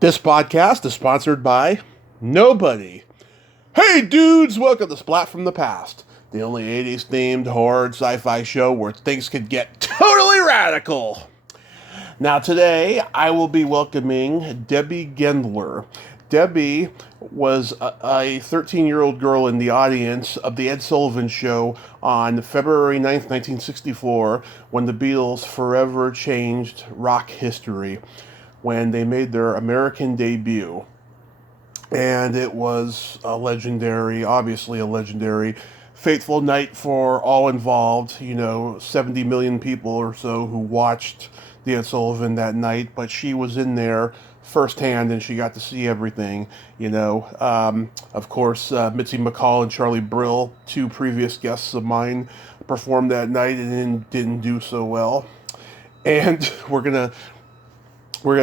This podcast is sponsored by nobody. Hey dudes, welcome to Splat from the Past, the only 80s themed horror sci-fi show where things could get totally radical. Now today, I will be welcoming Debbie Gendler. Debbie was a 13-year-old girl in the audience of the Ed Sullivan Show on February 9th, 1964, when the Beatles forever changed rock history, when they made their American debut. And it was obviously a legendary, fateful night for all involved. 70 million people or so who watched the Ed Sullivan that night, but she was in there firsthand and she got to see everything. Of course, Mitzi McCall and Charlie Brill, two previous guests of mine, performed that night and didn't do so well. And we're gonna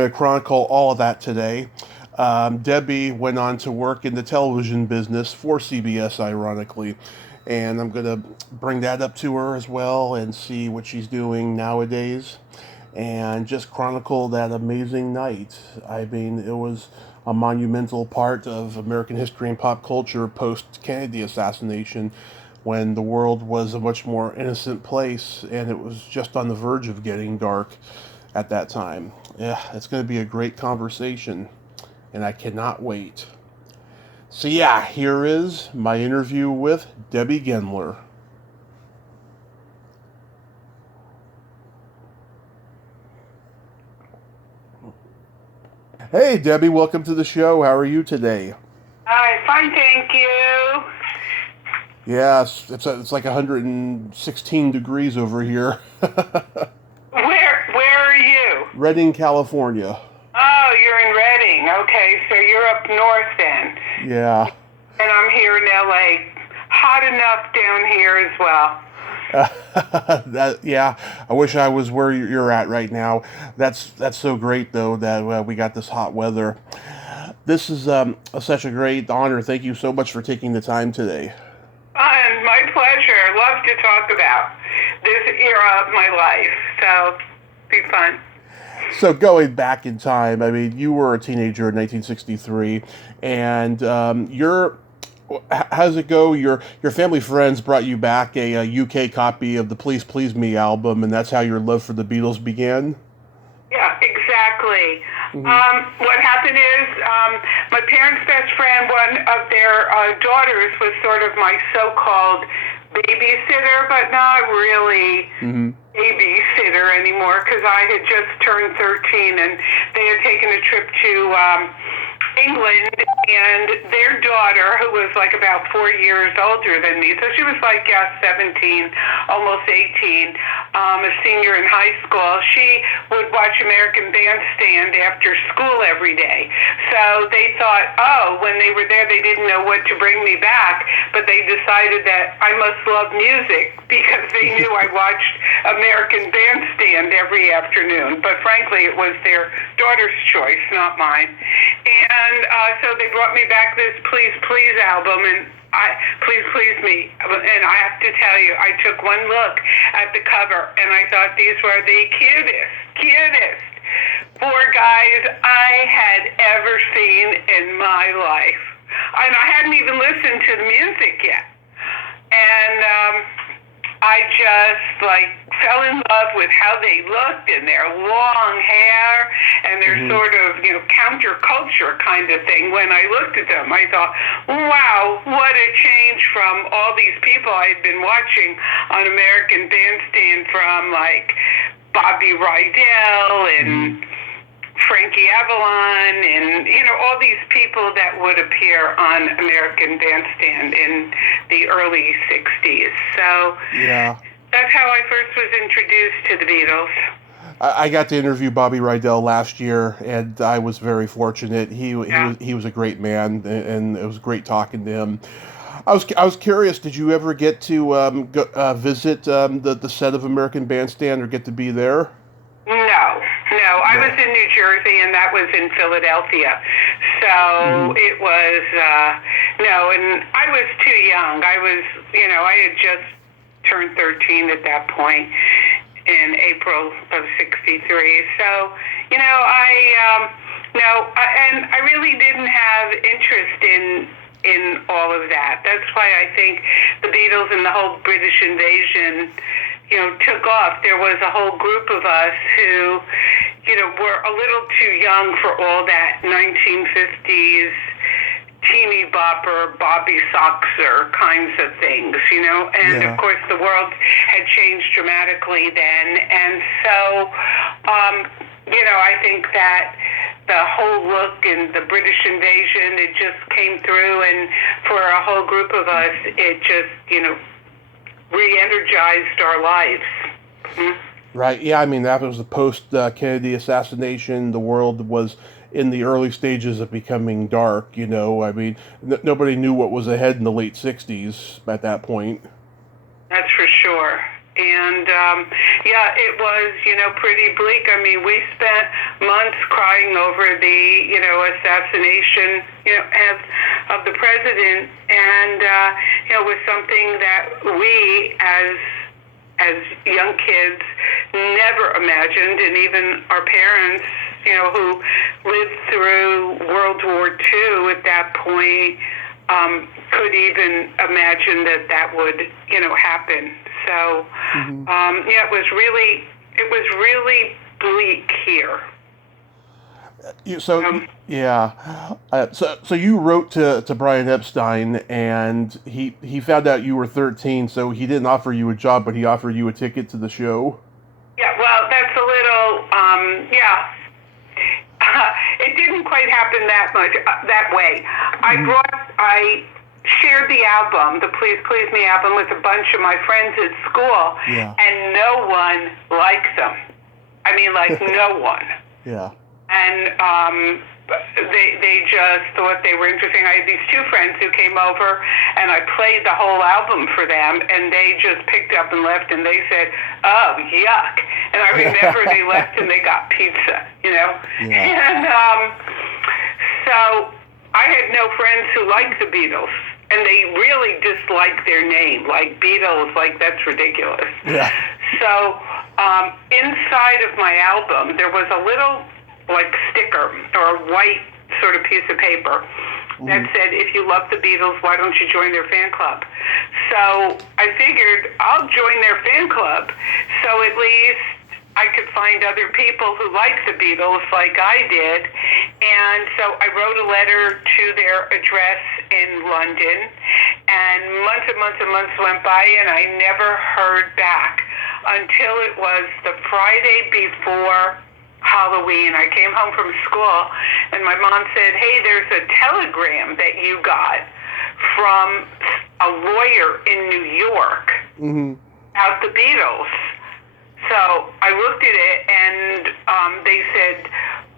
chronicle all of that today. Debbie went on to work in the television business for CBS, ironically, and I'm going to bring that up to her as well and see what she's doing nowadays and just chronicle that amazing night. I mean, it was a monumental part of American history and pop culture post-Kennedy assassination, when the world was a much more innocent place and it was just on the verge of getting dark at that time. Yeah, it's going to be a great conversation, and I cannot wait. So yeah, here is my interview with Debbie Gendler. Hey Debbie, welcome to the show. How are you today? Hi, fine, thank you. Yes, it's like 116 degrees over here. Where are you? Redding, California. Oh, you're in Redding. Okay, so you're up north then. Yeah. And I'm here in LA. Hot enough down here as well. I wish I was where you're at right now. That's so great though that we got this hot weather. This is such a great honor. Thank you so much for taking the time today. My pleasure. Love to talk about this era of my life. So, be fun. So going back in time, I mean, you were a teenager in 1963, and how's it go? Your family friends brought you back a UK copy of the Please Please Me album, and that's how your love for the Beatles began? Yeah, exactly. Mm-hmm. What happened is my parents' best friend, one of their daughters, was sort of my so-called babysitter, but not really babysitter anymore, because I had just turned 13 and they had taken a trip to England, and their daughter, who was like about 4 years older than me, so she was like 17, almost 18, a senior in high school, she would watch American Bandstand after school every day. So they thought, when they were there, they didn't know what to bring me back, but they decided that I must love music because they knew I watched American Bandstand every afternoon. But frankly, it was their daughter's choice, not mine. And so they brought me back this Please Please album, and Please Please Me. And I have to tell you, I took one look at the cover, and I thought these were the cutest four guys I had ever seen in my life. And I hadn't even listened to the music yet. And I just fell in love with how they looked and their long hair and their sort of, counterculture kind of thing. When I looked at them, I thought, wow, what a change from all these people I had been watching on American Bandstand, from Bobby Rydell and Frankie Avalon and, all these people that would appear on American Bandstand in the early 60s. So yeah, that's how I first was introduced to the Beatles. I got to interview Bobby Rydell last year, and I was very fortunate. He was a great man, and it was great talking to him. I was curious, did you ever get to visit the set of American Bandstand or get to be there? No, I was in New Jersey, and that was in Philadelphia. So it was, and I was too young. I was, I had just turned 13 at that point in April of 63. So, and interest in all of that. That's why I think the Beatles and the whole British invasion, took off. There was a whole group of us who, were a little too young for all that 1950s teeny bopper, Bobby Soxer kinds of things, and of course the world had changed dramatically then. And so, I think that the whole look and the British invasion, it just came through, and for a whole group of us, it just, re-energized our lives. Mm-hmm. Right, yeah, I mean, that was the post-Kennedy assassination. The world was in the early stages of becoming dark, I mean, nobody knew what was ahead in the late 60s at that point. That's for sure. And, it was, pretty bleak. I mean, we spent months crying over the, assassination, of the president. And, it was something that we, as young kids, never imagined. And even our parents, who lived through World War II at that point, could even imagine that would, happen. So, it was really bleak here. So you wrote to Brian Epstein, and he found out you were 13, so he didn't offer you a job, but he offered you a ticket to the show. Yeah, well, that's a little, it didn't quite happen that way. I shared the album, the Please Please Me album, with a bunch of my friends at school, and no one liked them. I mean, no one. Yeah. And they just thought they were interesting. I had these two friends who came over, and I played the whole album for them, and they just picked up and left, and they said, "Oh, yuck." And I remember they left and they got pizza, Yeah. And so I had no friends who liked the Beatles, and they really disliked their name, like Beatles, that's ridiculous. Yeah. So inside of my album, there was a little sticker or a white sort of piece of paper that said, "If you love the Beatles, why don't you join their fan club?" So I figured I'll join their fan club, so at least I could find other people who like the Beatles like I did. And so I wrote a letter to their address in London, and months and months and months went by, and I never heard back until it was the Friday before Halloween. I came home from school, and my mom said, "Hey, there's a telegram that you got from a lawyer in New York about the Beatles." So I looked at it, and they said,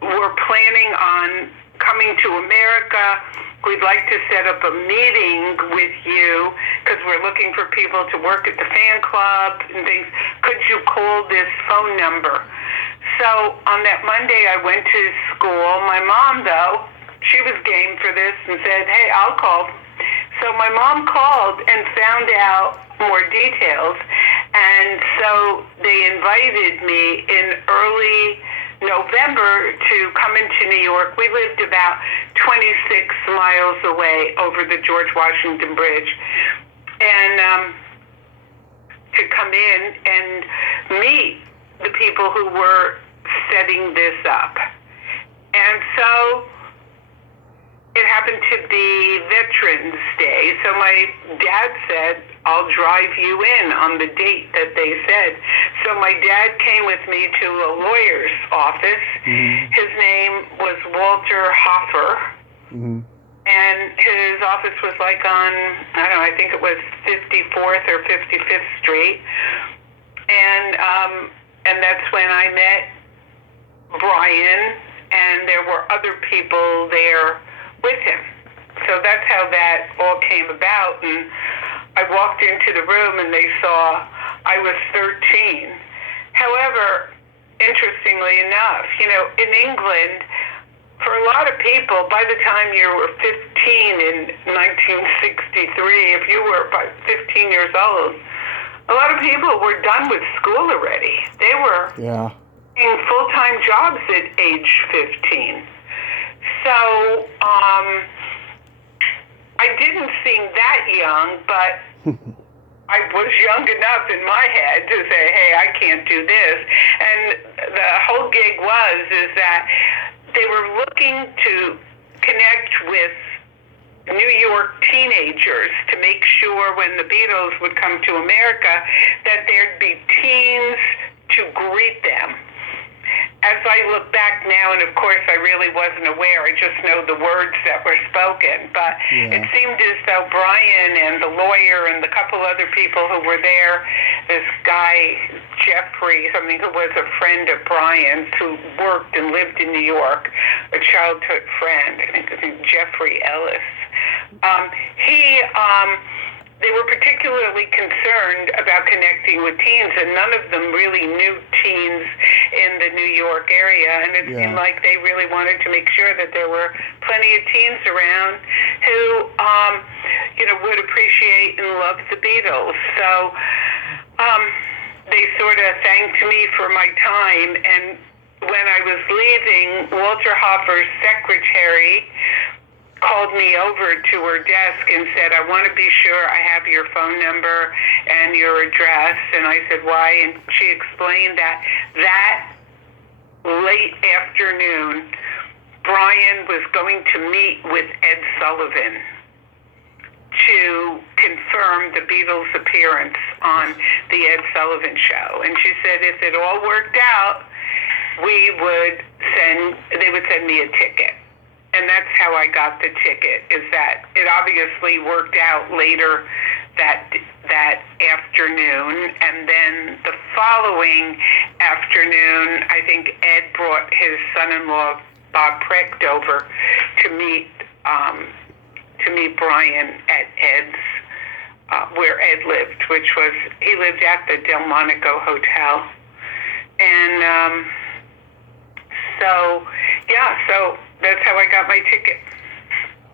"We're planning on coming to America. We'd like to set up a meeting with you because we're looking for people to work at the fan club and things. Could you call this phone number?" So on that Monday, I went to school. My mom, though, she was game for this and said, "Hey, I'll call." So my mom called and found out more details. And so they invited me in early November to come into New York. We lived about 26 miles away over the George Washington Bridge. And to come in and meet the people who were setting this up. And so it happened to be Veterans Day. So my dad said, "I'll drive you in on the date that they said." So my dad came with me to a lawyer's office. His name was Walter Hoffer. And his office was on, I don't know, I think it was 54th or 55th Street. And that's when I met Brian, and there were other people there with him. So that's how that all came about. And I walked into the room, and they saw I was 13. However, interestingly enough, in England, for a lot of people, by the time you were 15 in 1963, if you were about 15 years old, a lot of people were done with school already. They were in full-time jobs at age 15. So seem that young, but I was young enough in my head to say, hey, I can't do this. And the whole gig is that they were looking to connect with New York teenagers to make sure when the Beatles would come to America that there'd be teens to greet them. As I look back now, and of course I really wasn't aware, I just know the words that were spoken, but it seemed as though Brian and the lawyer and the couple other people who were there, this guy, Jeffrey, who was a friend of Brian's who worked and lived in New York, a childhood friend, I think Jeffrey Ellis, they were particularly concerned about connecting with teens, and none of them really knew teens in the New York area, and it seemed like they really wanted to make sure that there were plenty of teens around who, would appreciate and love the Beatles. So they sort of thanked me for my time, and when I was leaving, Walter Hoffer's secretary called me over to her desk and said, I want to be sure I have your phone number and your address. And I said, why? And she explained that late afternoon, Brian was going to meet with Ed Sullivan to confirm the Beatles' appearance on the Ed Sullivan Show. And she said if it all worked out, they would send me a ticket. And that's how I got the ticket, is that it obviously worked out later that afternoon. And then the following afternoon, I think Ed brought his son-in-law, Bob Precht, over to meet Brian at Ed's, where Ed lived, he lived at the Delmonico Hotel. And so that's how I got my ticket.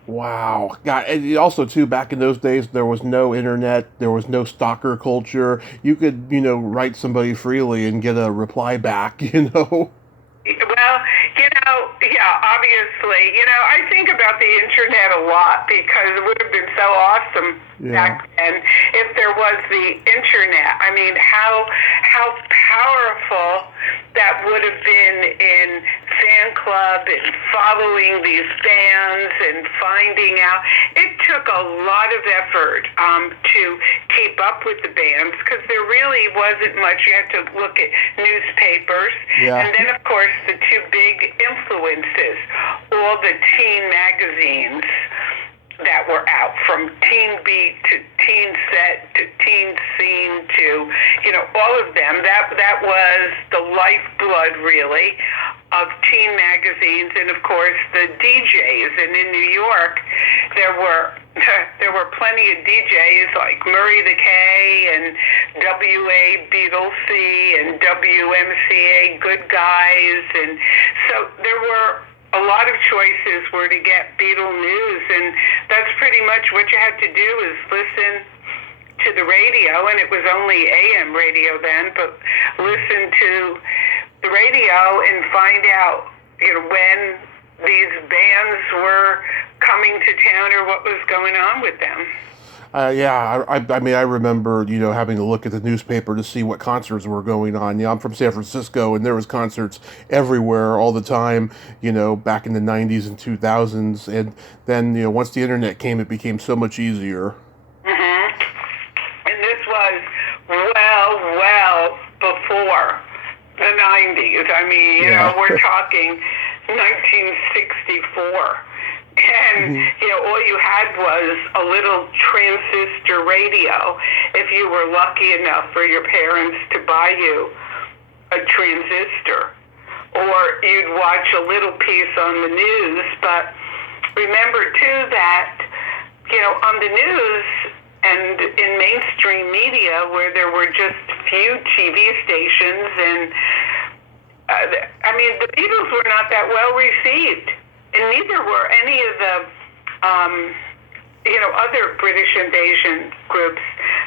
Wow. God, and also, too, back in those days, there was no internet, there was no stalker culture. You could, write somebody freely and get a reply back, Well, obviously, I think about the internet a lot because it would have been so awesome back then if there was the internet. I mean, how powerful that would have been in fan club and following these bands and finding out. It took a lot of effort to keep up with the bands because there really wasn't much. You had to look at newspapers. And then, of course, the two big influences, all the teen magazines that were out, from Teen Beat to Teen Set to Teen Scene to, all of them. That was the lifeblood, really, of teen magazines, and of course the DJs. And in New York, there were plenty of DJs like Murray the K and WABC and WMCA Good Guys, and so there were a lot of choices were to get Beatle news, and that's pretty much what you had to do is listen to the radio, and it was only AM radio then, but listen to the radio and find out, when these bands were coming to town or what was going on with them. I remember, having to look at the newspaper to see what concerts were going on. I'm from San Francisco, and there was concerts everywhere all the time, back in the 90s and 2000s. And then, once the internet came, it became so much easier. Mm-hmm. And this was well before the 90s. I mean, we're talking 1964. And, all you had was a little transistor radio, if you were lucky enough for your parents to buy you a transistor. Or you'd watch a little piece on the news. But remember, too, that, on the news and in mainstream media where there were just few TV stations, and, the Beatles were not that well received. And neither were any of the, other British invasion groups.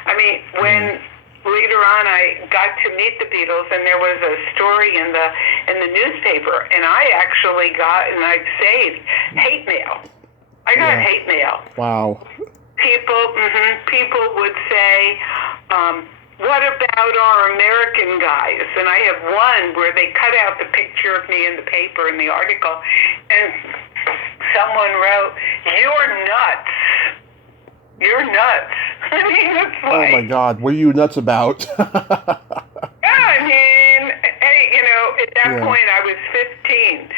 I mean, when later on I got to meet the Beatles, and there was a story in the newspaper, and I actually got, and I'd saved, hate mail. I got hate mail. Wow. people would say, what about our American guys? And I have one where they cut out the picture of me in the paper in the article, and someone wrote, "You're nuts. You're nuts." I mean, it's like, oh my God, what are you nuts about? yeah, I mean, hey, at that point I was 15,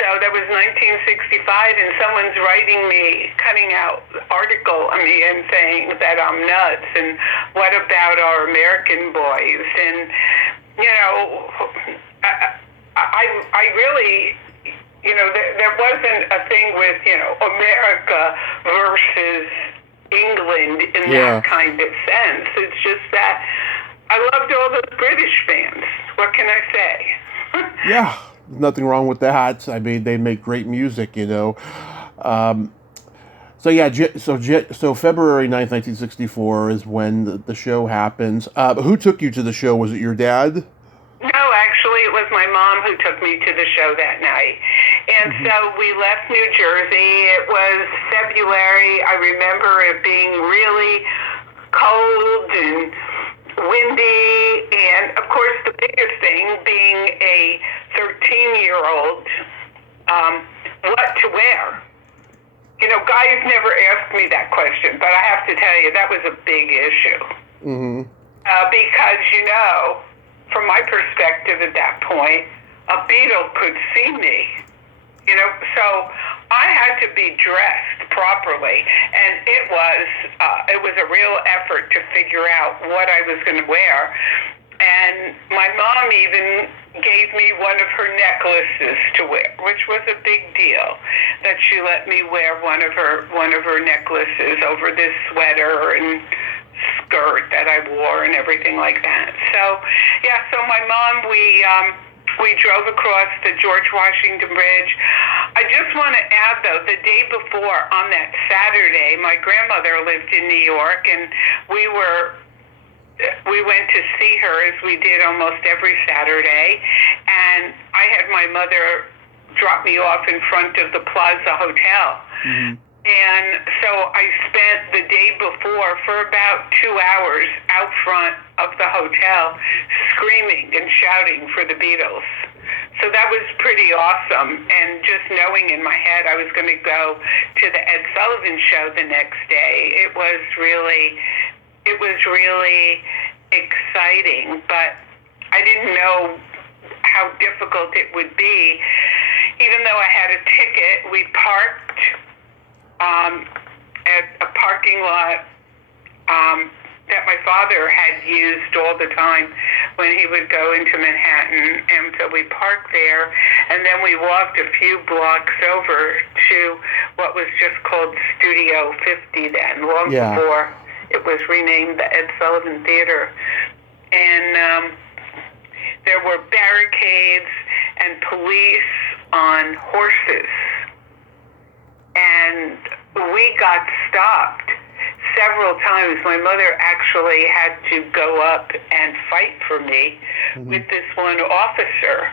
so that was 1965, and someone's writing me, cutting out the article of me and saying that I'm nuts, and what about our American boys? And, I really, there wasn't a thing with, America versus England in that kind of sense. It's just that I loved all those British bands. What can I say? Yeah, nothing wrong with that. I mean, they make great music, So February 9th, 1964 is when the show happens. Who took you to the show? Was it your dad? No, actually, it was my mom who took me to the show that night. And so we left New Jersey. It was February. I remember it being really cold and windy. And, of course, the biggest thing being a 13-year-old, what to wear. Guys never asked me that question, but I have to tell you, that was a big issue. Mm-hmm. Because, from my perspective at that point, a Beatle could see me. So I had to be dressed properly, and it was a real effort to figure out what I was going to wear. And my mom even gave me one of her necklaces to wear, which was a big deal, that she let me wear one of her necklaces over this sweater and skirt that I wore and everything like that. So my mom, we drove across the George Washington Bridge. I just want to add, though, the day before, on that Saturday, my grandmother lived in New York, and we went to see her, as we did almost every Saturday, and I had my mother drop me off in front of the Plaza Hotel. Mm-hmm. And so I spent the day before for about 2 hours out front of the hotel screaming and shouting for the Beatles. So that was pretty awesome. And just knowing in my head I was going to go to the Ed Sullivan Show the next day, it was really exciting. But I didn't know how difficult it would be. Even though I had a ticket, we parked at a parking lot that my father had used all the time when he would go into Manhattan. And so we parked there, and then we walked a few blocks over to what was just called Studio 50 then, long before it was renamed the Ed Sullivan Theater. And there were barricades and police on horses. And we got stopped several times. My mother actually had to go up and fight for me with this one officer,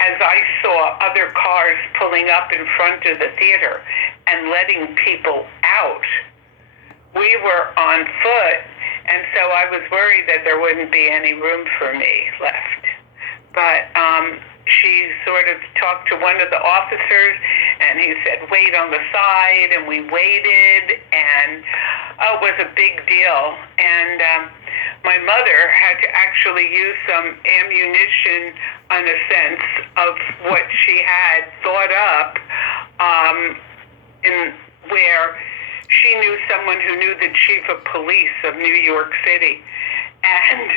as I saw other cars pulling up in front of the theater and letting people out. We were on foot, and so I was worried that there wouldn't be any room for me left. But she sort of talked to one of the officers, and he said, wait on the side, and we waited, and it was a big deal. And my mother had to actually use some ammunition, in a sense, of what she had thought up, in where she knew someone who knew the chief of police of New York City, and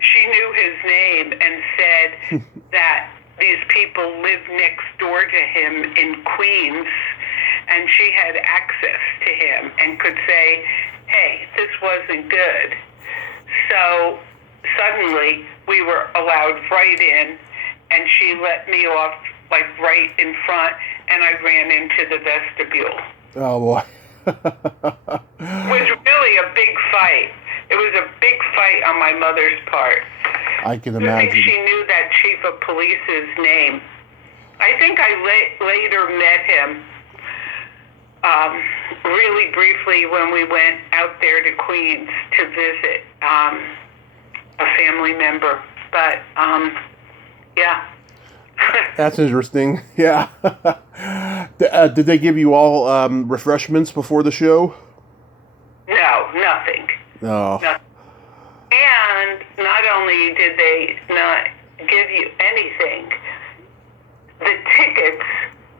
she knew his name and said that these people lived next door to him in Queens, and she had access to him and could say, hey, this wasn't good. So suddenly we were allowed right in, and she let me off like right in front, and I ran into the vestibule. Oh, boy. It was really a big fight. It was a big fight on my mother's part. I can imagine. I think she knew that chief of police's name. I think I later met him really briefly when we went out there to Queens to visit a family member. But, yeah. That's interesting. Yeah. Did they give you all refreshments before the show? No, nothing. No. Nothing. And not only did they not give you anything, the tickets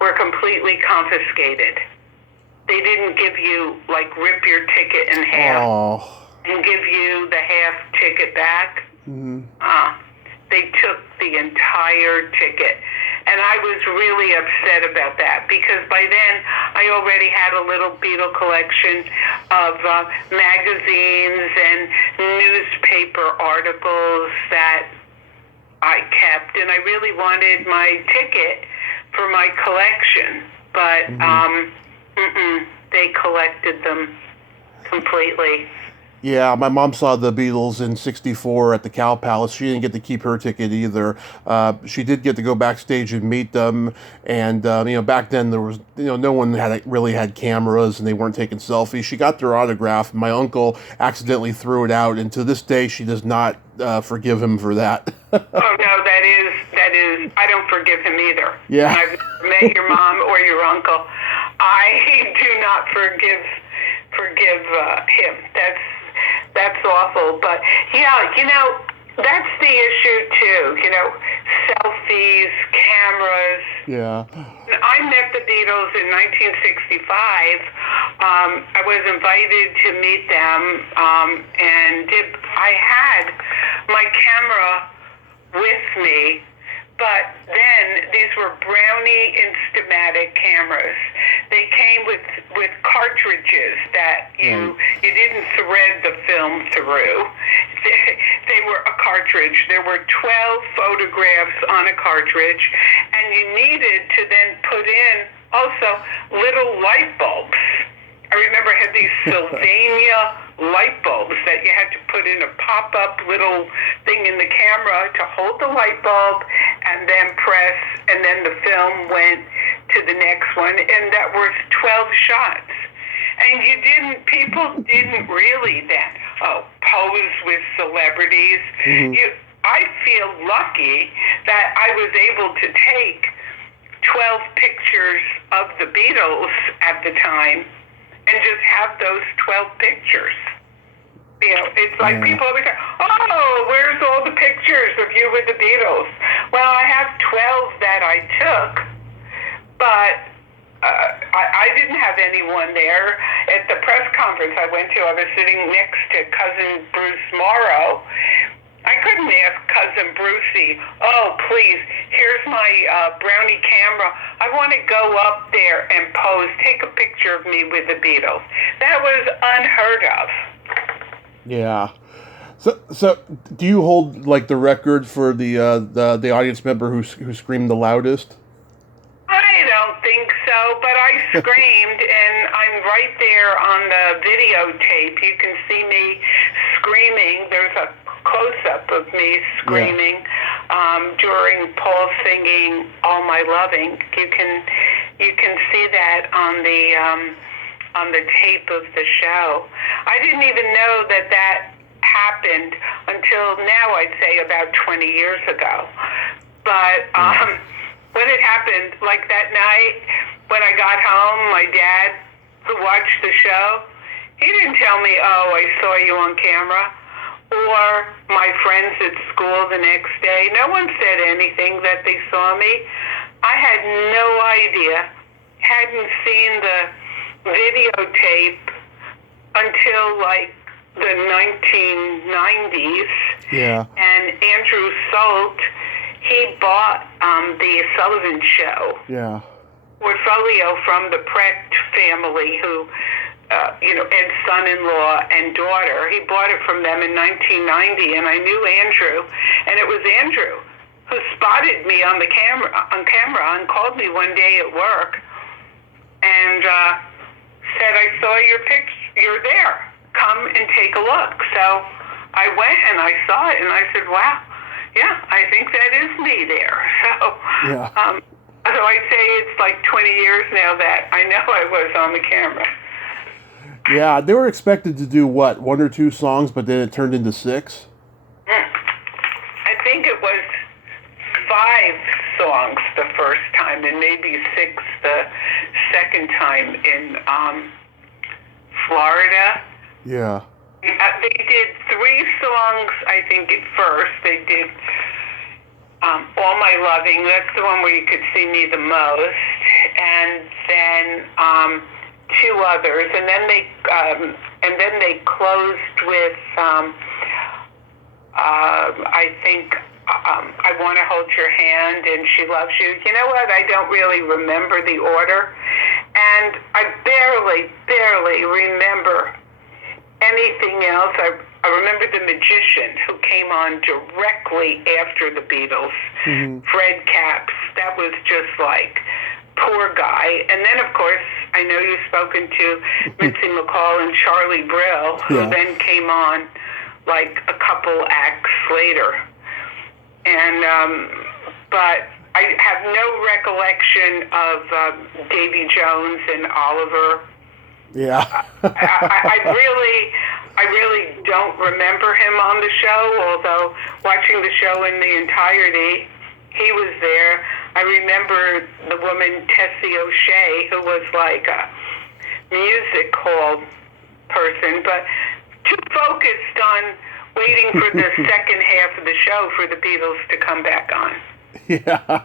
were completely confiscated. They didn't give you, like, rip your ticket in half and give you the half ticket back. Mm-hmm. They took the entire ticket. And I was really upset about that because by then I already had a little Beatle collection of magazines and newspaper articles that I kept, and I really wanted my ticket for my collection, but they collected them completely. Yeah, my mom saw the Beatles in '64 at the Cow Palace. She didn't get to keep her ticket either. She did get to go backstage and meet them. And, back then there was, no one really had cameras and they weren't taking selfies. She got their autograph. My uncle accidentally threw it out. And to this day, she does not forgive him for that. Oh, no, that is, I don't forgive him either. Yeah. I've never met your mom or your uncle. I do not forgive him. That's awful. But, yeah, that's the issue, too. Selfies, cameras. Yeah. I met the Beatles in 1965. I was invited to meet them, and I had my camera with me. But then these were Brownie Instamatic cameras. They came with cartridges that you didn't thread the film through. They were a cartridge. There were 12 photographs on a cartridge, and you needed to then put in also little light bulbs. I remember I had these Sylvania light bulbs that you had to put in a pop-up little thing in the camera to hold the light bulb and then press, and then the film went to the next one, and that was 12 shots. And people didn't really then, pose with celebrities. Mm-hmm. I feel lucky that I was able to take 12 pictures of the Beatles at the time and just have those 12 pictures. It's like people always say, where's all the pictures of you with the Beatles? Well, I have 12 that I took, but I didn't have anyone there. At the press conference I went to, I was sitting next to Cousin Bruce Morrow. I couldn't ask Cousin Brucey, please, here's my Brownie camera. I want to go up there and pose, take a picture of me with the Beatles. That was unheard of. Yeah. So do you hold the record for the audience member who screamed the loudest? I don't think so, but I screamed, and I'm right there on the videotape. You can see me screaming. There's a close-up of me screaming during Paul singing "All My Loving." You can see that on the tape of the show. I didn't even know that happened until now. I'd say about 20 years ago. But when it happened, like that night when I got home, my dad, who watched the show, he didn't tell me, I saw you on camera. Or my friends at school the next day. No one said anything that they saw me. I had no idea. Hadn't seen the videotape until the 1990s. Yeah. And Andrew Salt, he bought the Sullivan Show. Yeah. Portfolio from the Precht family, who Ed's son-in-law and daughter. He bought it from them in 1990, and I knew Andrew, and it was Andrew who spotted me on camera and called me one day at work and said, "I saw your picture. You're there. Come and take a look." So I went and I saw it, and I said, "Wow, yeah, I think that is me there." So, yeah. so I'd say it's 20 years now that I know I was on the camera. Yeah, they were expected to do, what, 1 or 2 songs, but then it turned into 6? I think it was 5 songs the first time, and maybe 6 the second time in Florida. Yeah. They did 3 songs, I think, at first. They did All My Loving. That's the one where you could see me the most. And then 2 others. And then they closed with, I think, I Want to Hold Your Hand and She Loves You. You know what? I don't really remember the order. And I barely remember anything else. I remember the magician who came on directly after the Beatles, Fred Capps. That was just like, poor guy. And then, of course, I know you've spoken to Mitzi McCall and Charlie Brill, who then came on like a couple acts later. And, but I have no recollection of Davy Jones and Oliver. Yeah. I really don't remember him on the show, although watching the show in the entirety, he was there. I remember the woman Tessie O'Shea, who was like a music hall person, but too focused on waiting for the second half of the show for the Beatles to come back on. Yeah,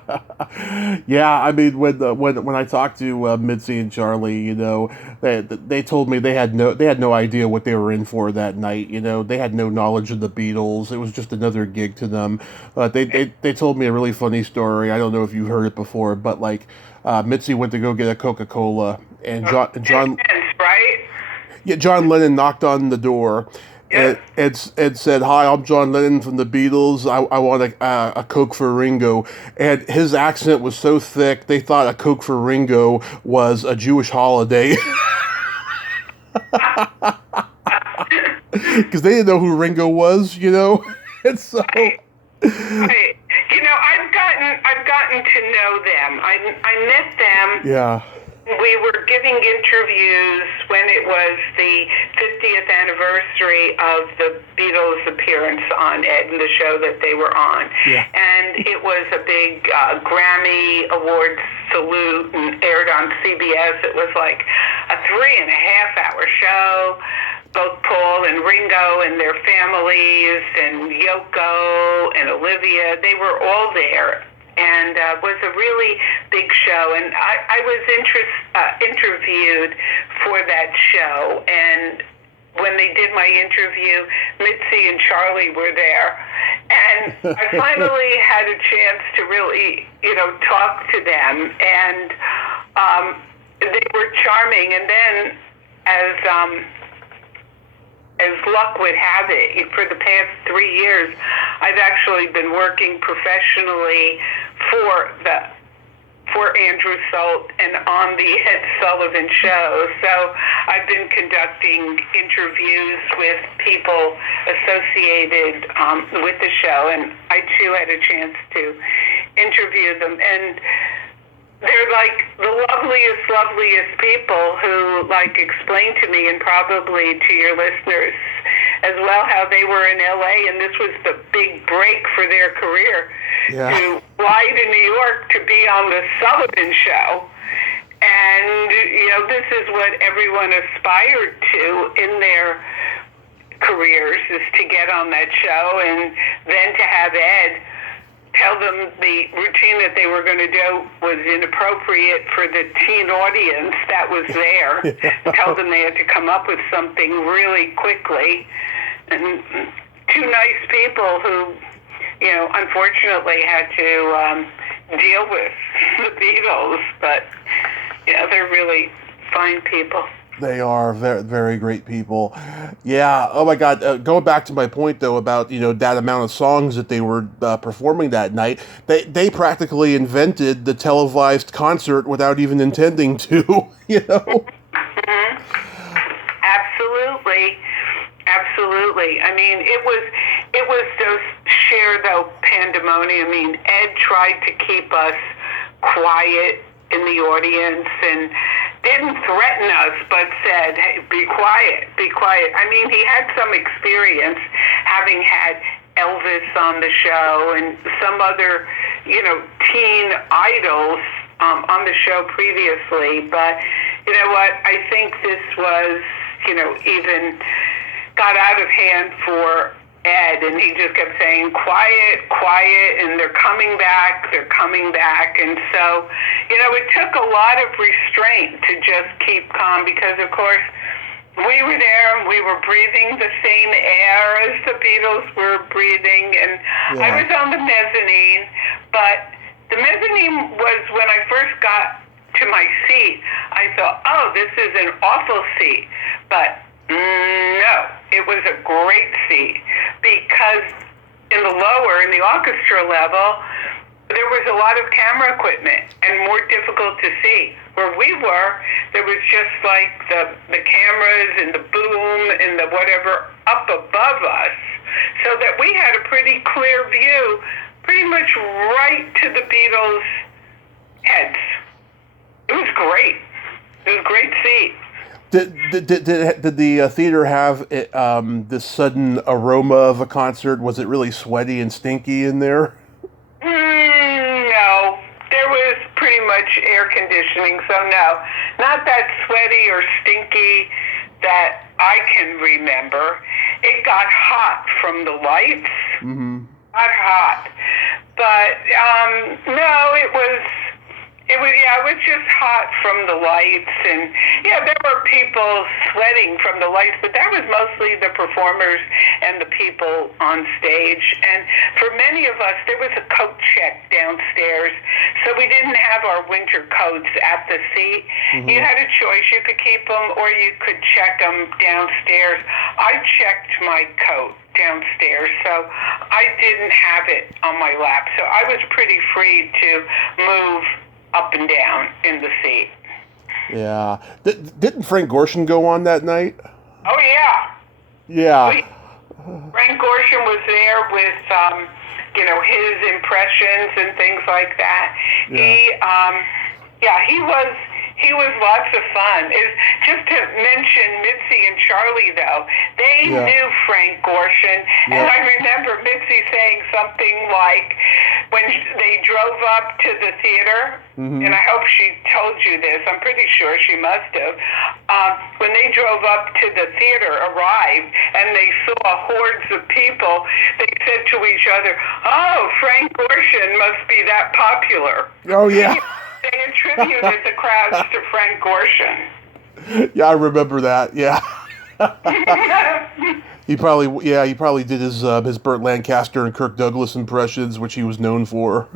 yeah. I mean, when I talked to Mitzi and Charlie, you know, they told me they had no idea what they were in for that night. You know, they had no knowledge of the Beatles. It was just another gig to them. They told me a really funny story. I don't know if you've heard it before, but like Mitzi went to go get a Coca-Cola, and John, right? Yeah, John Lennon knocked on the door. And said, "Hi, I'm John Lennon from the Beatles. I want a Coke for Ringo." And his accent was so thick, they thought a Coke for Ringo was a Jewish holiday. Because they didn't know who Ringo was, you know? And so... Right. You know, I've gotten to know them. I met them... Yeah. We were giving interviews when it was the 50th anniversary of the Beatles' appearance on Ed and the show that they were on. Yeah. And it was a big Grammy Awards salute and aired on CBS. It was like a 3.5-hour show. Both Paul and Ringo and their families and Yoko and Olivia, they were all there. And was a really big show, and I was interviewed for that show. And when they did my interview, Mitzi and Charlie were there, and I finally had a chance to really, you know, talk to them. And they were charming. And then, as luck would have it, for the past 3 years, I've actually been working professionally for Andrew Salt and on the Ed Sullivan Show. So I've been conducting interviews with people associated with the show, and I too had a chance to interview them. And they're like the loveliest people who like explained to me, and probably to your listeners as well, how they were in LA and this was the big break for their career. Yeah. To fly to New York to be on the Sullivan Show. And, you know, this is what everyone aspired to in their careers, is to get on that show, and then to have Ed tell them the routine that they were going to do was inappropriate for the teen audience that was there. Tell them they had to come up with something really quickly. And 2 nice people who, you know, unfortunately had to deal with the Beatles, but, you know, they're really fine people. They are very, very great people. Yeah. Oh my God. Going back to my point though about, you know, that amount of songs that they were performing that night, they practically invented the televised concert without even intending to. You know. Mm-hmm. Absolutely. I mean, it was just sheer though pandemonium. I mean, Ed tried to keep us quiet in the audience, and didn't threaten us, but said, hey, be quiet, be quiet. I mean, he had some experience having had Elvis on the show and some other, teen idols on the show previously. But you know what? I think this was, even got out of hand for Ed, and he just kept saying, quiet, quiet, and they're coming back. And so, it took a lot of restraint to just keep calm because, of course, we were there and we were breathing the same air as the Beatles were breathing. And I was on the mezzanine, but the mezzanine was when I first got to my seat. I thought, oh, this is an awful seat. But no, it was a great seat because in the orchestra level, there was a lot of camera equipment and more difficult to see. Where we were, there was just like the cameras and the boom and the whatever up above us, so that we had a pretty clear view, pretty much right to the Beatles' heads. It was great. It was a great seat. Did the theater have this sudden aroma of a concert? Was it really sweaty and stinky in there? No. There was pretty much air conditioning, so no. Not that sweaty or stinky that I can remember. It got hot from the lights. Mm-hmm. Got hot. But, no, it was just hot from the lights, and there were people sweating from the lights, but that was mostly the performers and the people on stage. And for many of us, there was a coat check downstairs, so we didn't have our winter coats at the seat. Mm-hmm. You had a choice. You could keep them or you could check them downstairs. I checked my coat downstairs, so I didn't have it on my lap, so I was pretty free to move up and down in the seat. Yeah. Didn't Frank Gorshin go on that night? Oh, yeah. Yeah. Frank Gorshin was there with, his impressions and things like that. Yeah. He was lots of fun. Just to mention Mitzi and Charlie, though, they knew Frank Gorshin, and I remember Mitzi saying something like, when they drove up to the theater, and I hope she told you this, I'm pretty sure she must have, when they drove up to the theater, arrived, and they saw hordes of people, they said to each other, oh, Frank Gorshin must be that popular. Oh, yeah. They attributed the crowds to Frank Gorshin. Yeah, I remember that. Yeah. He probably did his Burt Lancaster and Kirk Douglas impressions, which he was known for.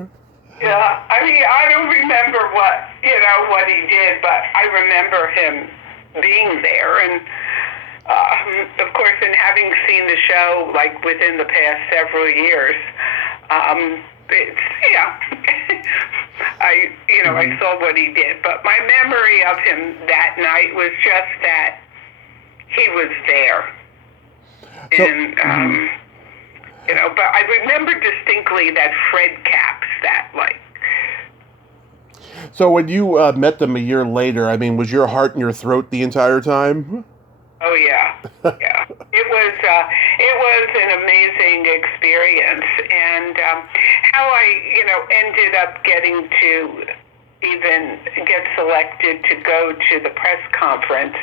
Yeah, I mean, I don't remember what he did, but I remember him being there, and of course, in having seen the show like within the past several years, I saw what he did, but my memory of him that night was just that he was there. So, and, but I remember distinctly that Fred Capps, So when you met them a year later, I mean, was your heart in your throat the entire time? Oh, yeah. Yeah. It was an amazing experience. And how I, ended up getting to even get selected to go to the press conference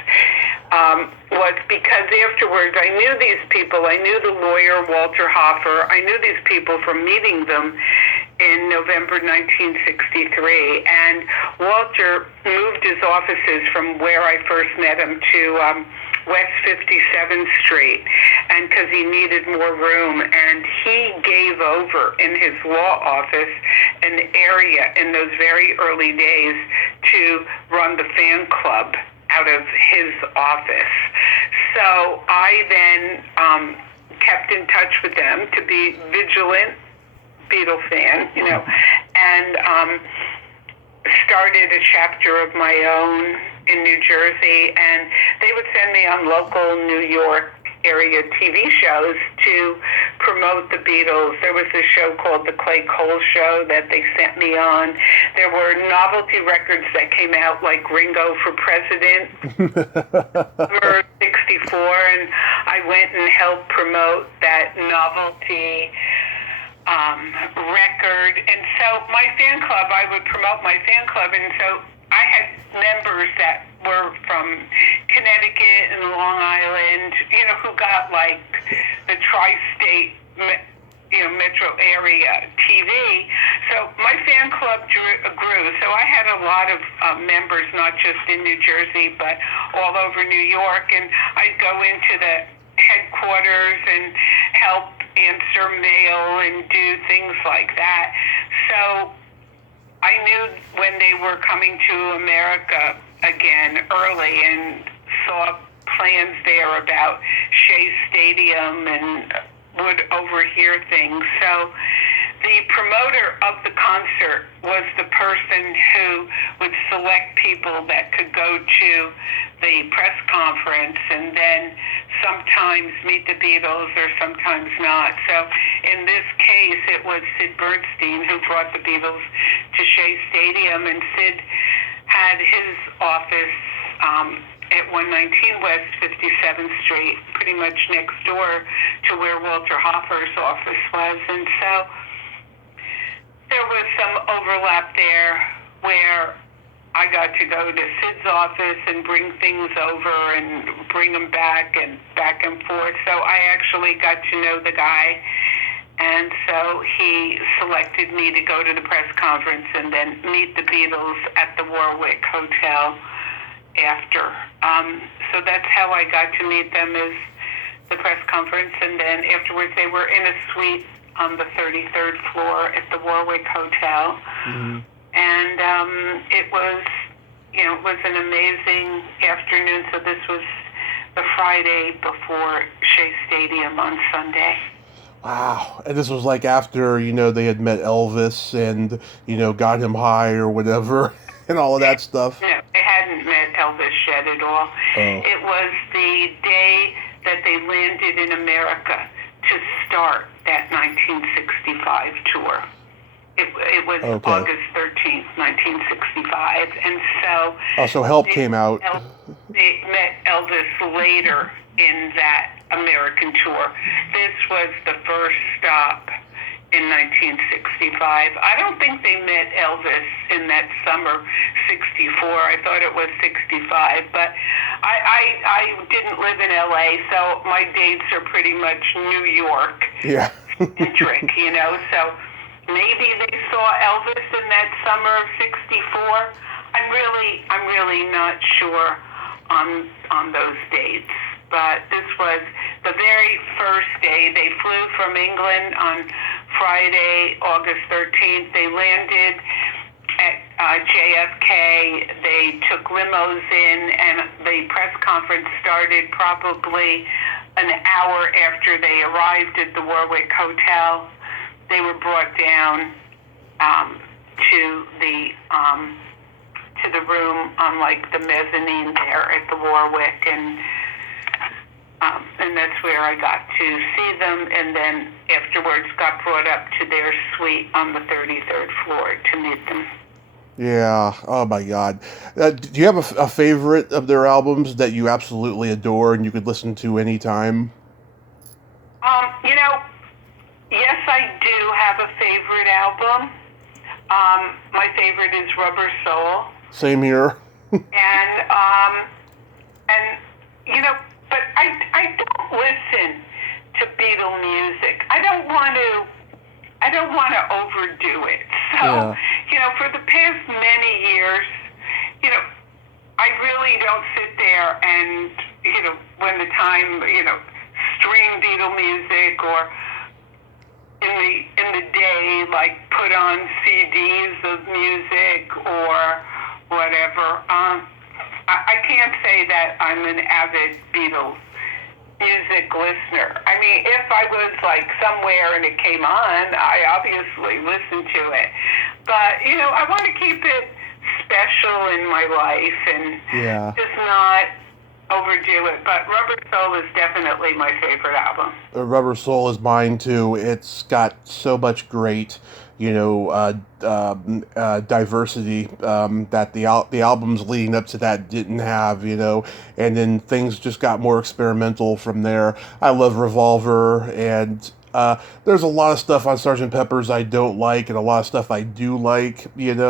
was because afterwards I knew these people. I knew the lawyer, Walter Hoffer. I knew these people from meeting them in November 1963. And Walter moved his offices from where I first met him to West 57th Street, and because he needed more room, and he gave over in his law office an area in those very early days to run the fan club out of his office. So I then kept in touch with them to be vigilant Beatle fan, and started a chapter of my own in New Jersey, and they would send me on local New York area TV shows to promote the Beatles. There was a show called The Clay Cole Show that they sent me on. There were novelty records that came out, like Ringo for President for 64, and I went and helped promote that novelty record. And so my fan club, I would promote my fan club, and so I had members that were from Connecticut and Long Island, who got like the tri-state, metro area TV. So my fan club grew. So I had a lot of members, not just in New Jersey, but all over New York. And I'd go into the headquarters and help answer mail and do things like that. So I knew when they were coming to America again early and saw plans there about Shea Stadium and would overhear things. So the promoter of the concert was the person who would select people that could go to the press conference and then sometimes meet the Beatles or sometimes not. So in this case, it was Sid Bernstein who brought the Beatles to Shea Stadium, and Sid had his office at 119 West 57th Street, pretty much next door to where Walter Hoffer's office was. And so there was some overlap there where I got to go to Sid's office and bring things over and bring them back and forth. So I actually got to know the guy, and so he selected me to go to the press conference and then meet the Beatles at the Warwick Hotel after. So that's how I got to meet them, is the press conference, and then afterwards they were in a suite on the 33rd floor at the Warwick Hotel. Mm-hmm. And it was an amazing afternoon. So this was the Friday before Shea Stadium on Sunday. Wow. And this was like after, they had met Elvis and, got him high or whatever and all of that stuff. No, they hadn't met Elvis yet at all. Oh. It was the day that they landed in America to start that 1965 tour. It was okay. August 13th, 1965, and so... Oh, so Help came out. They met Elvis later in that American tour. This was the first stop in 1965. I don't think they met Elvis in that summer, 64. I thought it was 65, but I didn't live in L.A., so my dates are pretty much New York centric, so... Maybe they saw Elvis in that summer of 64. I'm really not sure on those dates. But this was the very first day. They flew from England on Friday, August 13th. They landed at JFK. They took limos in, and the press conference started probably an hour after they arrived at the Warwick Hotel. They were brought down to the room on like the mezzanine there at the Warwick, and that's where I got to see them. And then afterwards, got brought up to their suite on the 33rd floor to meet them. Yeah. Oh my God. Do you have a favorite of their albums that you absolutely adore and you could listen to anytime? Yes, I do have a favorite album. My favorite is Rubber Soul. Same here. and but I don't listen to Beatle music. I don't want to overdo it. So, for the past many years, I really don't sit there and, when the time, stream Beatle music or in the day, like put on CDs of music or whatever. I can't say that I'm an avid Beatles music listener. I mean, if I was like somewhere and it came on, I obviously listened to it. But, I want to keep it special in my life and just not overdo it, but Rubber Soul is definitely my favorite album. Rubber Soul is mine too. It's got so much great, diversity that the albums leading up to that didn't have, and then things just got more experimental from there. I love Revolver, and there's a lot of stuff on Sgt. Pepper's I don't like, and a lot of stuff I do like, and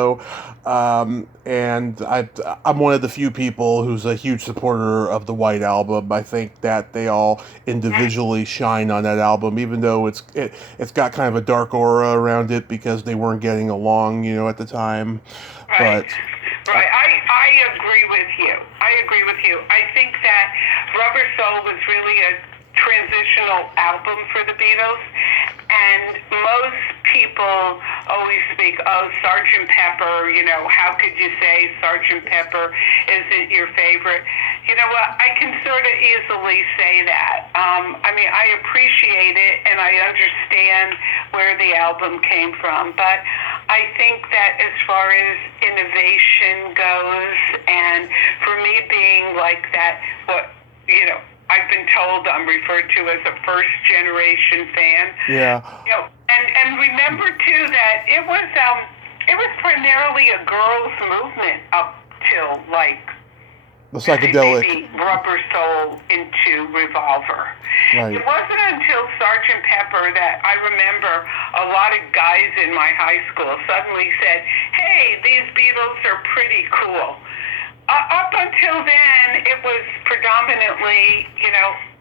I'm one of the few people who's a huge supporter of the White Album. I think that they all individually shine on that album, even though it's got kind of a dark aura around it because they weren't getting along, at the time. Right. But right. I agree with you. I think that Rubber Soul was really a transitional album for the Beatles, and most people always speak, Sgt. Pepper, how could you say Sgt. Pepper isn't your favorite? You know what, I can sort of easily say that. I appreciate it, and I understand where the album came from, but I think that as far as innovation goes, and for me being like that, I've been told I'm referred to as a first-generation fan. Yeah. And remember too that it was primarily a girls' movement up till the psychedelic maybe Rubber Soul into Revolver. Right. It wasn't until Sgt. Pepper that I remember a lot of guys in my high school suddenly said, "Hey, these Beatles are pretty cool." Up until then, it was predominantly,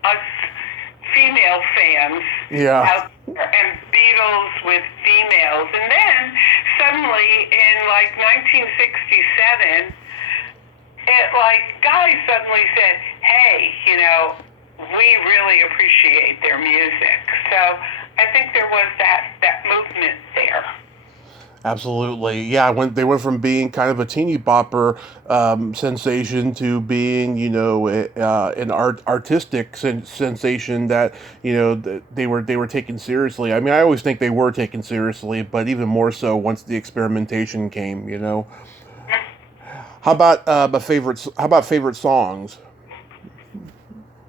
us female fans out there, and Beatles with females. And then, suddenly, in, 1967, guys suddenly said, "Hey, we really appreciate their music." So, I think there was that movement there. Absolutely, yeah. They went from being kind of a teeny bopper sensation to being, an artistic sensation that they were taken seriously. I mean, I always think they were taken seriously, but even more so once the experimentation came. How about favorite songs?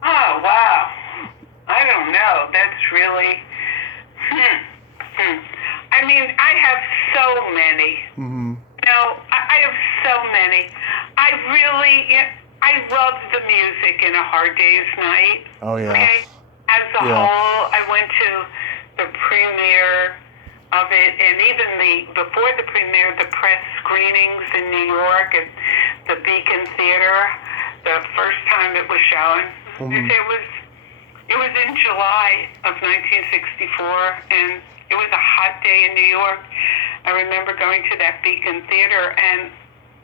Oh wow, I don't know. That's really. I have so many. Mm-hmm. I have so many. I love the music in A Hard Day's Night. Oh, yeah. Okay? As a whole, I went to the premiere of it, and even before the premiere, the press screenings in New York at the Beacon Theater, the first time it was shown. Mm-hmm. It was in July of 1964, and it was a hot day in New York. I remember going to that Beacon Theater, and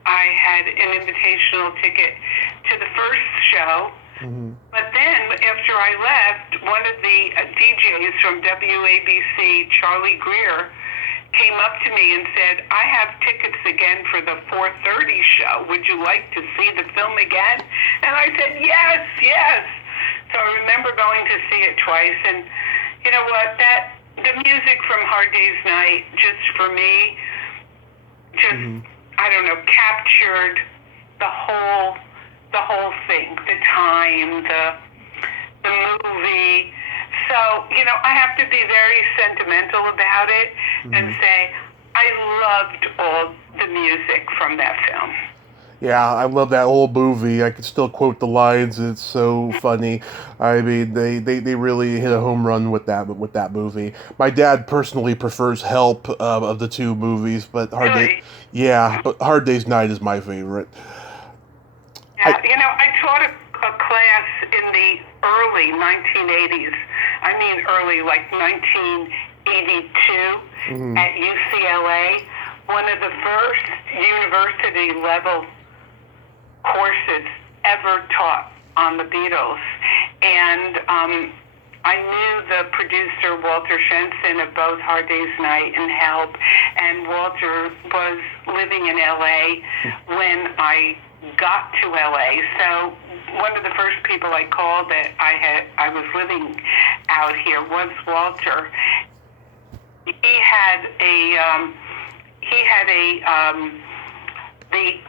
I had an invitational ticket to the first show. Mm-hmm. But then, after I left, one of the DJs from WABC, Charlie Greer, came up to me and said, "I have tickets again for the 4:30 show. Would you like to see the film again?" And I said, yes. So I remember going to see it twice, and you know what? The music from Hard Day's Night, just for me, I don't know, captured the whole thing, the time, the movie. So, I have to be very sentimental about it and say I loved all the music from that film. Yeah, I love that whole movie. I can still quote the lines. It's so funny. I mean, they really hit a home run with that movie. My dad personally prefers Help of the two movies, but Hard Day's Night is my favorite. Yeah, I taught a class in the early 1980s. I mean early, like 1982 at UCLA. One of the first university-level courses ever taught on the Beatles. And I knew the producer, Walter Shenson, of both Hard Day's Night and Help, and Walter was living in L.A. when I got to L.A., so one of the first people I called that I was living out here was Walter. He had the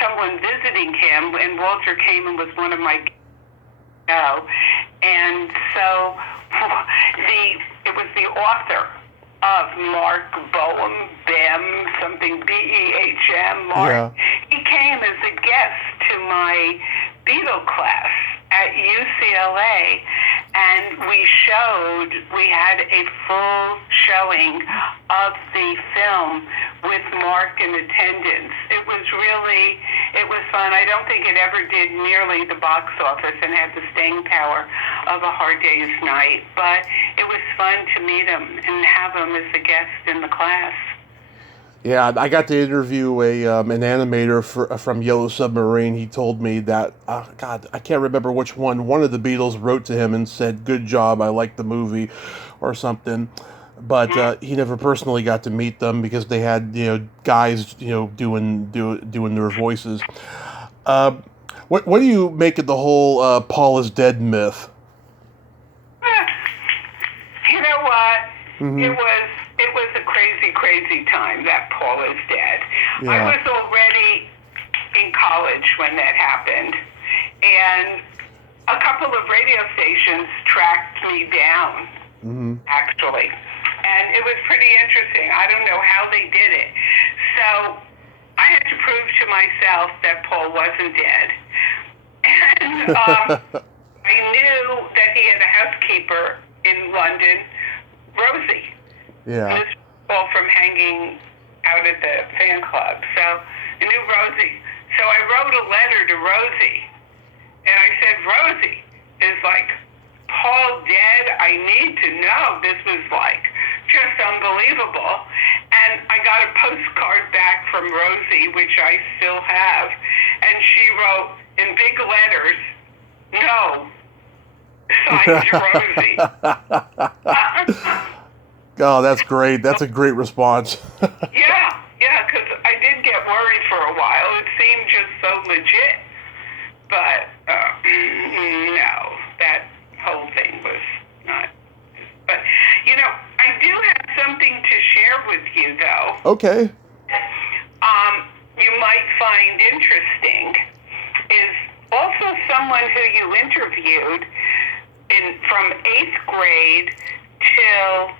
someone visiting him, and Walter came and was one of my and so it was the author of Mark Boehm, Bem, something B-E-H-M, Mark. Yeah. He came as a guest to my Beatle class at UCLA, and we had a full showing of the film with Mark in attendance. It was fun. I don't think it ever did nearly the box office and had the staying power of A Hard Day's Night, but it was fun to meet him and have him as a guest in the class. Yeah, I got to interview an animator from Yellow Submarine. He told me that, God, I can't remember which one. One of the Beatles wrote to him and said, "Good job, I like the movie," or something. But he never personally got to meet them because they had, guys, doing their voices. What do you make of the whole Paul is dead myth? You know what? Mm-hmm. It was a crazy, crazy time that Paul is dead. Yeah. I was already in college when that happened, and a couple of radio stations tracked me down, actually. And it was pretty interesting. I don't know how they did it. So I had to prove to myself that Paul wasn't dead. And I knew that he had a housekeeper in London, Rosie. Yeah. This was all from hanging out at the fan club. So I knew Rosie. So I wrote a letter to Rosie. And I said, Rosie, is like Paul dead? I need to know. This was like just unbelievable. And I got a postcard back from Rosie, which I still have. And she wrote in big letters, "No." Signed Rosie. Oh, that's great. That's a great response. Yeah, because I did get worried for a while. It seemed just so legit. But no, that whole thing was not. But, I do have something to share with you, though. Okay. You might find interesting is also someone who you interviewed from 8th grade till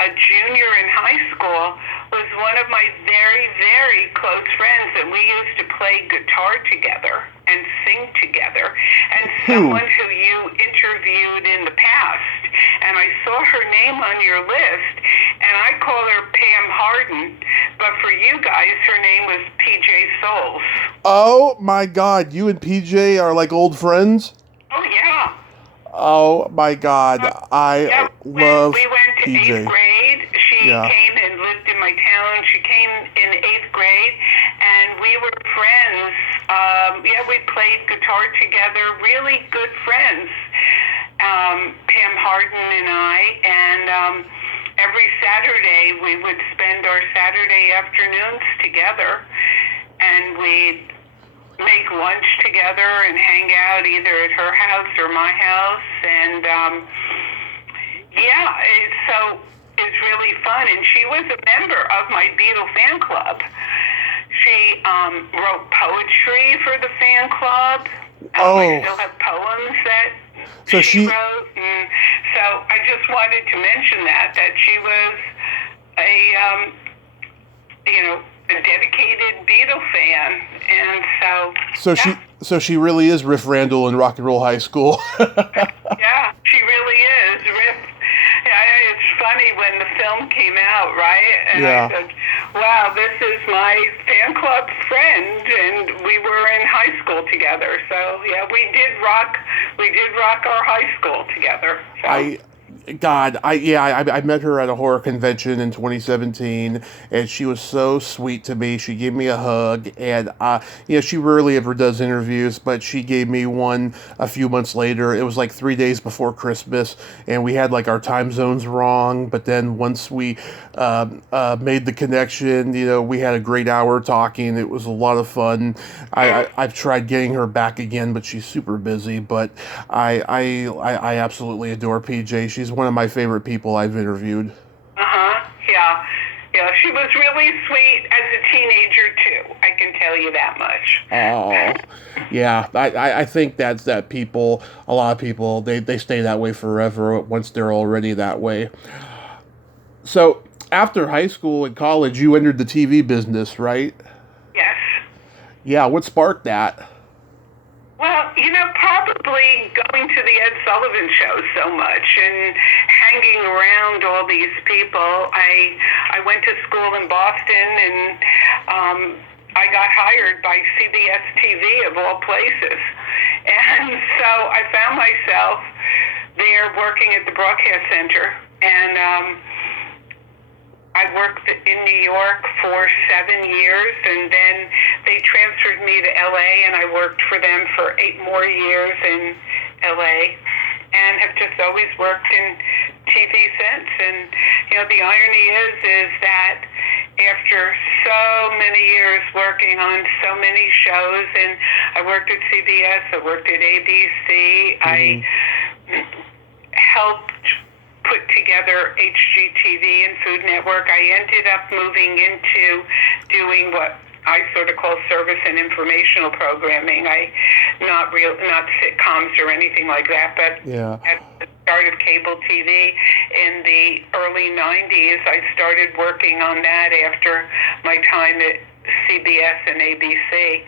a junior in high school was one of my very, very close friends, and we used to play guitar together and sing together, and someone who you interviewed in the past, and I saw her name on your list, and I call her Pam Harden, but for you guys, her name was PJ Souls. Oh, my God. You and PJ are like old friends? Oh, yeah. Oh, my God. I love we went to PJ. 8th grade. She came and lived in my town. She came in 8th grade, and we were friends. We played guitar together, really good friends, Pam Harden and I, and every Saturday we would spend our Saturday afternoons together, and we'd make lunch together and hang out either at her house or my house, and it's really fun. And she was a member of my Beatle fan club. She wrote poetry for the fan club. I still have poems that she wrote. And so I just wanted to mention that she was a dedicated Beatle fan, and so she really is Riff Randall in Rock and Roll High School. Yeah, she really is. Riff. Yeah, it's funny when the film came out, right? And I said, "Wow, this is my fan club friend," and we were in high school together. So yeah, we did rock our high school together. So. I met her at a horror convention in 2017, and she was so sweet to me. She gave me a hug, and she rarely ever does interviews, but she gave me one a few months later. It was like 3 days before Christmas, and we had like our time zones wrong, but then once we made the connection, we had a great hour talking. It was a lot of fun. I've tried getting her back again, but she's super busy, but I absolutely adore PJ. She's one of my favorite people I've interviewed. Yeah. Yeah, she was really sweet as a teenager too. I can tell you that much. Oh, yeah. I think that people, a lot of people, they stay that way forever once they're already that way. So after high school and college, you entered the TV business, right? Yes. Yeah. What sparked that? Well, probably going to the Ed Sullivan Show so much and hanging around all these people. I went to school in Boston, and I got hired by CBS TV of all places. And so I found myself there working at the broadcast center, and I worked in New York for 7 years, and then they transferred me to LA, and I worked for them for 8 more years in LA, and have just always worked in TV since. And the irony is that after so many years working on so many shows, and I worked at CBS, I worked at ABC, I helped put together HGTV and Food Network. I ended up moving into doing what I sort of call service and informational programming. Not sitcoms or anything like that, but at the start of cable TV in the early 90s, I started working on that after my time at CBS and ABC.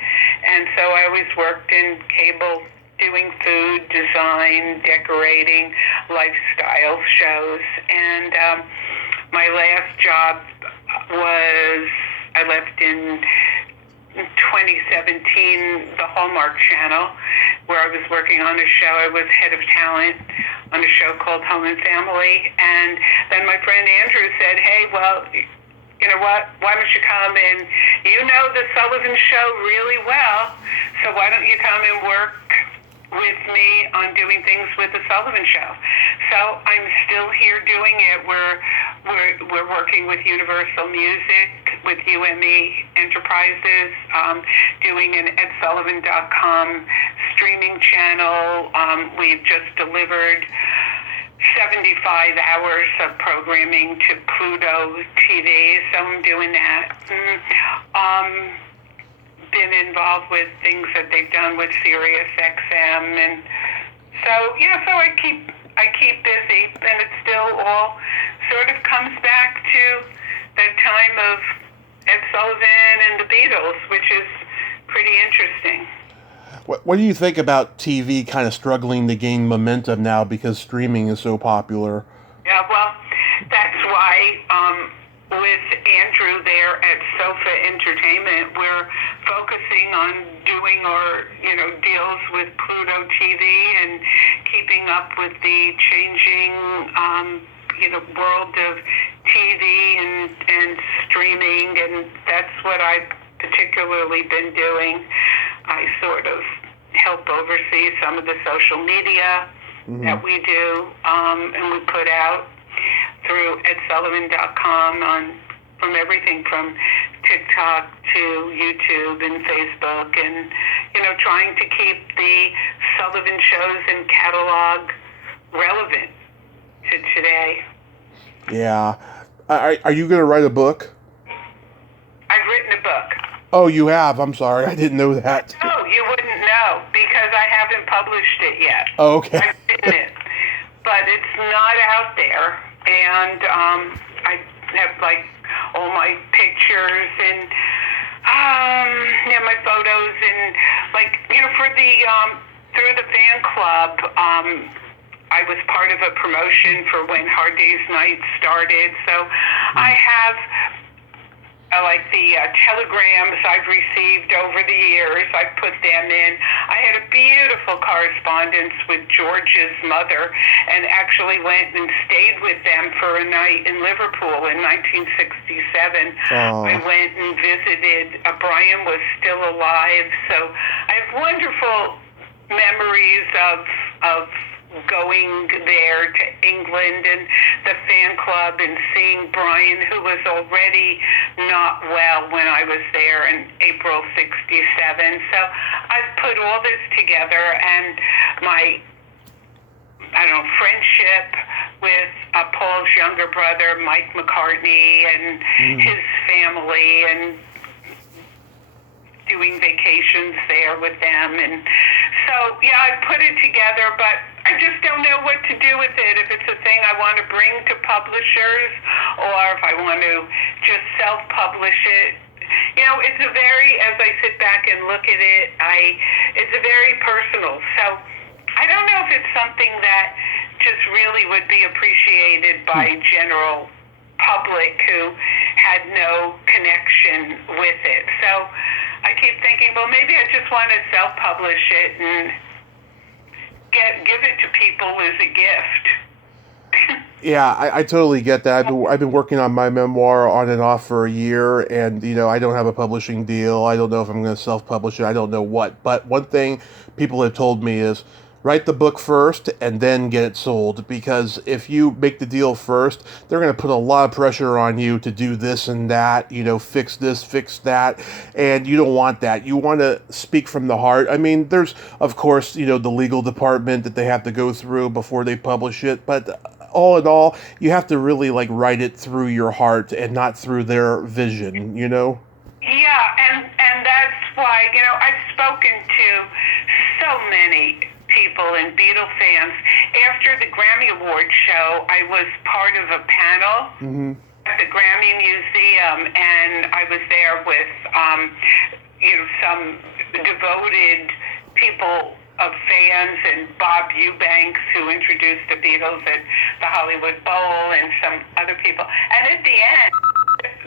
And so I always worked in cable doing food, design, decorating, lifestyle shows. And my last job was, I left in 2017, the Hallmark Channel, where I was working on a show. I was head of talent on a show called Home and Family. And then my friend Andrew said, hey, well, you know what, why don't you come in? You know the Sullivan Show really well, so why don't you come and work with me on doing things with the Sullivan Show. So I'm still here doing it. We're working with Universal Music, with UME Enterprises, doing an EdSullivan.com streaming channel. We've just delivered 75 hours of programming to Pluto TV, so I'm doing that. Been involved with things that they've done with Sirius XM, and so so I keep busy, and it still all sort of comes back to that time of Ed Sullivan and the Beatles, which is pretty interesting. What do you think about TV kind of struggling to gain momentum now because streaming is so popular? Yeah, well, that's why with Andrew there at Sofa Entertainment, we're focusing on doing our deals with Pluto TV and keeping up with the changing world of TV and streaming, and that's what I've particularly been doing. I sort of help oversee some of the social media that we do, and we put out through EdSullivan.com from everything from TikTok to YouTube and Facebook, and trying to keep the Sullivan shows and catalog relevant to today. Yeah. Are you going to write a book? I've written a book. Oh, you have? I'm sorry. I didn't know that. No, you wouldn't know because I haven't published it yet. Oh, okay. I've written it, but it's not out there. And I have all my pictures and my photos, and for the through the fan club, I was part of a promotion for when Hard Day's Night started. So I have the telegrams I've received over the years. I put them in. I had a beautiful correspondence with George's mother, and actually went and stayed with them for a night in Liverpool in 1967. Oh. I went and visited. Brian was still alive, so I have wonderful memories of going there to England and the fan club and seeing Brian, who was already not well when I was there in April '67. So I've put all this together, and my friendship with Paul's younger brother, Mike McCartney, and his family, and doing vacations there with them. And so, yeah, I put it together, but I just don't know what to do with it. If it's a thing I want to bring to publishers, or if I want to just self-publish it. You know, it's a very, as I sit back and look at it, it's a very personal. So I don't know if it's something that just really would be appreciated by general public who had no connection with it. So I keep thinking, well, maybe I just want to self-publish it and give it to people as a gift. Yeah, I totally get that. I've been working on my memoir on and off for a year, and I don't have a publishing deal. I don't know if I'm going to self-publish it. I don't know what. But one thing people have told me is write the book first and then get it sold, because if you make the deal first, they're going to put a lot of pressure on you to do this and that, fix this, fix that, and you don't want that. You want to speak from the heart. I mean, there's, of course, the legal department that they have to go through before they publish it, but all in all, you have to really write it through your heart and not through their vision, Yeah, and that's why, I've spoken to so many people and Beatles fans. After the Grammy Award show, I was part of a panel at the Grammy Museum, and I was there with, some devoted people of fans, and Bob Eubanks, who introduced the Beatles at the Hollywood Bowl, and some other people. And at the end,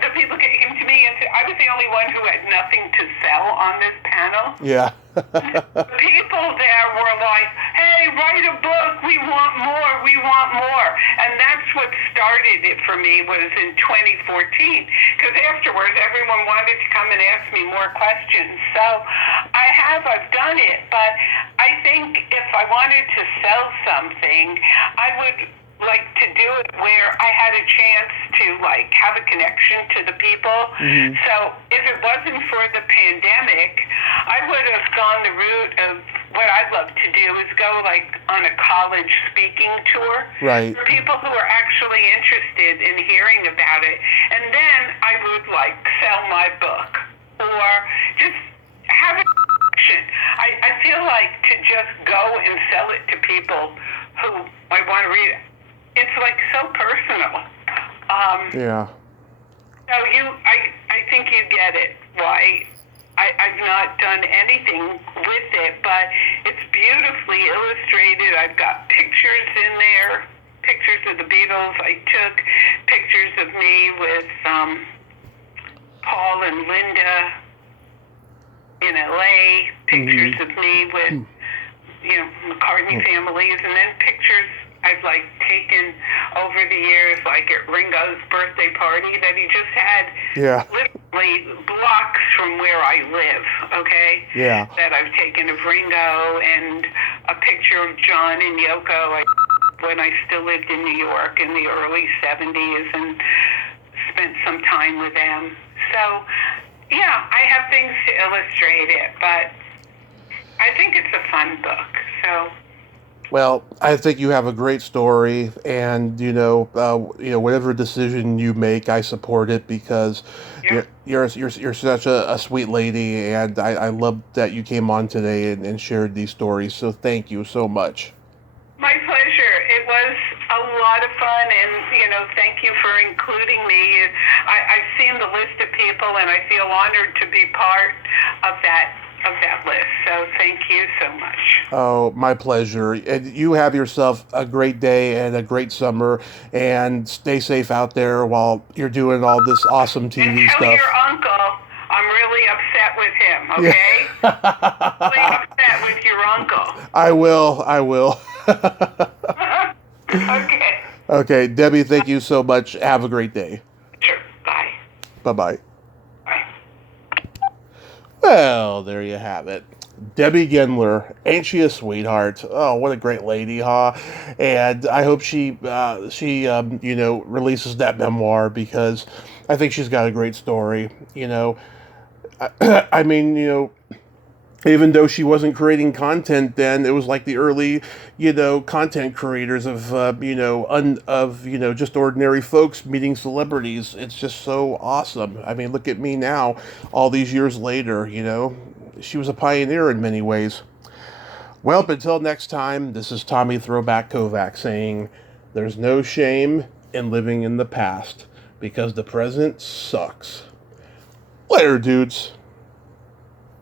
the people came to me and said, I was the only one who had nothing to sell on this panel. Yeah. The people there were like, hey, write a book. We want more. We want more. And that's what started it for me, was in 2014. Because afterwards, everyone wanted to come and ask me more questions. So I've done it. But I think if I wanted to sell something, I would like to do it where I had a chance to have a connection to the people. So if it wasn't for the pandemic, I would have gone the route of what I'd love to do is go on a college speaking tour. Right. For people who are actually interested in hearing about it. And then I would sell my book, or just have a connection. I feel like to just go and sell it to people who might want to read it. It's so personal. Yeah. So I think you get it. Why I've not done anything with it, but it's beautifully illustrated. I've got pictures in there, pictures of the Beatles. I took pictures of me with Paul and Linda in LA, pictures of me with McCartney families, and then pictures I've taken over the years, at Ringo's birthday party that he just had. Yeah. Literally blocks from where I live, okay? Yeah. That I've taken of Ringo, and a picture of John and Yoko when I still lived in New York in the early 70s and spent some time with them. So, yeah, I have things to illustrate it, but I think it's a fun book, so... Well, I think you have a great story, and whatever decision you make, I support it, because you're such a sweet lady, and I love that you came on today and shared these stories. So thank you so much. My pleasure. It was a lot of fun, and thank you for including me. I've seen the list of people, and I feel honored to be part of that list. So thank you so much. Oh, my pleasure. And you have yourself a great day and a great summer, and stay safe out there while you're doing all this awesome TV and tell stuff. Your uncle I'm really upset with him, okay? Yeah. Really upset with your uncle. I will. Okay. Okay, Debbie, thank you so much. Have a great day. Sure. Bye. Bye-bye. Bye. Well, there you have it. Debbie Gendler, ain't she a sweetheart? Oh, what a great lady, huh? And I hope she releases that memoir, because I think she's got a great story. I mean, Even though she wasn't creating content then, it was like the early, content creators of, just ordinary folks meeting celebrities. It's just so awesome. I mean, look at me now, all these years later, She was a pioneer in many ways. Well, but until next time, this is Tommy Throwback Kovac saying, there's no shame in living in the past, because the present sucks. Later, dudes.